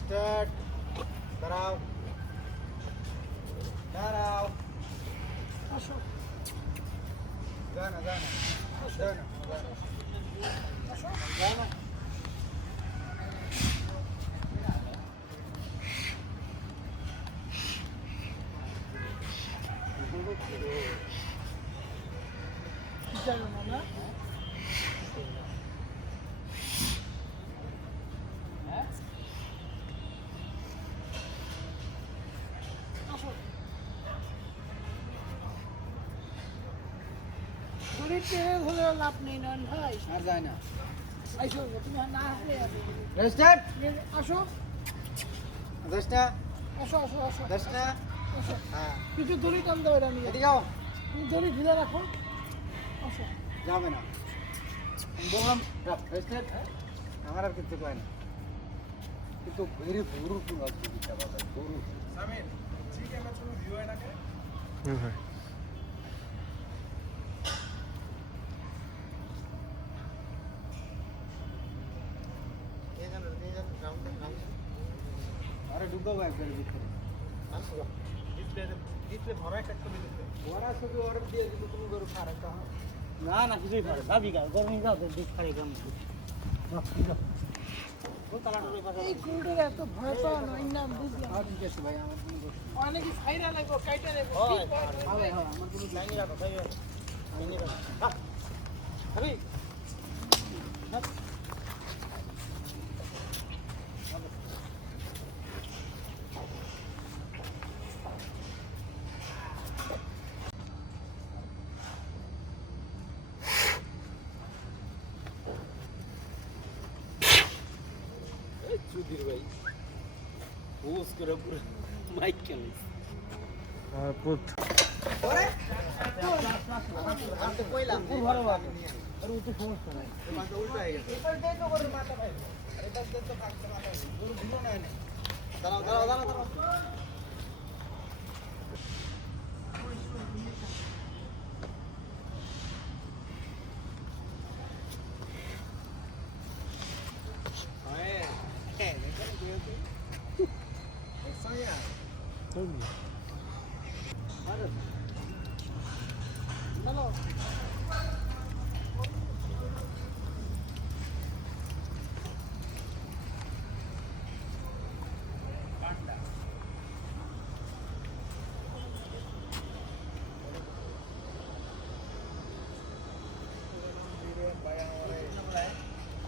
Start দাঁড়াও দাঁড়াও আসো জানা জানা জানা আসো জানা জানা না হলে লাভ নেই নন ভাই আর যায় না আইসো তুমি না আসলে রেস্টার্ট আসো দশটা আসো আসো আসো দশটা আসো হ্যাঁ কিছু দড়ি টান দাও আমি এদিকে যাও তুমি দড়ি ঢিলা রাখো আসো যাবে না বললাম রেস্টার্ট আমার আর কিছু কয় না কিন্তু ভেরি বড় পুরো আছে দিটা বাবা বড় সামির ঠিক আছে চলো ভিউ হয় না কে হ্যাঁ আরে ঢুকো ভাই একবারে ভিতরে আসো ডিসপ্লে ভরা একটা ছবি দিতে ভরা ছবি অর্ডার দিয়ে দিলে তুমি গরু খারাপ কা না না কিছুই পারে ভাবি গা গরম যাও দেখ খালি গরম ও তালাটার পাশে এই কুলটা এত ভয় পাও না ইন্না বুঝলাম আর ঠিক আছে ভাই আমার কোনো অনেক ফাইরা লাগো কাইটা লাগো হ্যাঁ হ্যাঁ আমার কোনো লাইনই রাখো ভাই লাইনই রাখো ভাবি চুদির ভাই ওস করে পুরো মাইক কেলে আর পুত ওরে আমি তো কইলাম পুরো ভালো ভাবে আর ও তো সমস্যা নাই মাথা উল্টা হয়ে গেছে এবার দেই তো করে মাথা ভাই আরে এটা দেই তো ফাঁকতে মাথা পুরো ভিড় না না দাঁড়াও দাঁড়াও দাঁড়াও দাঁড়াও Sonia.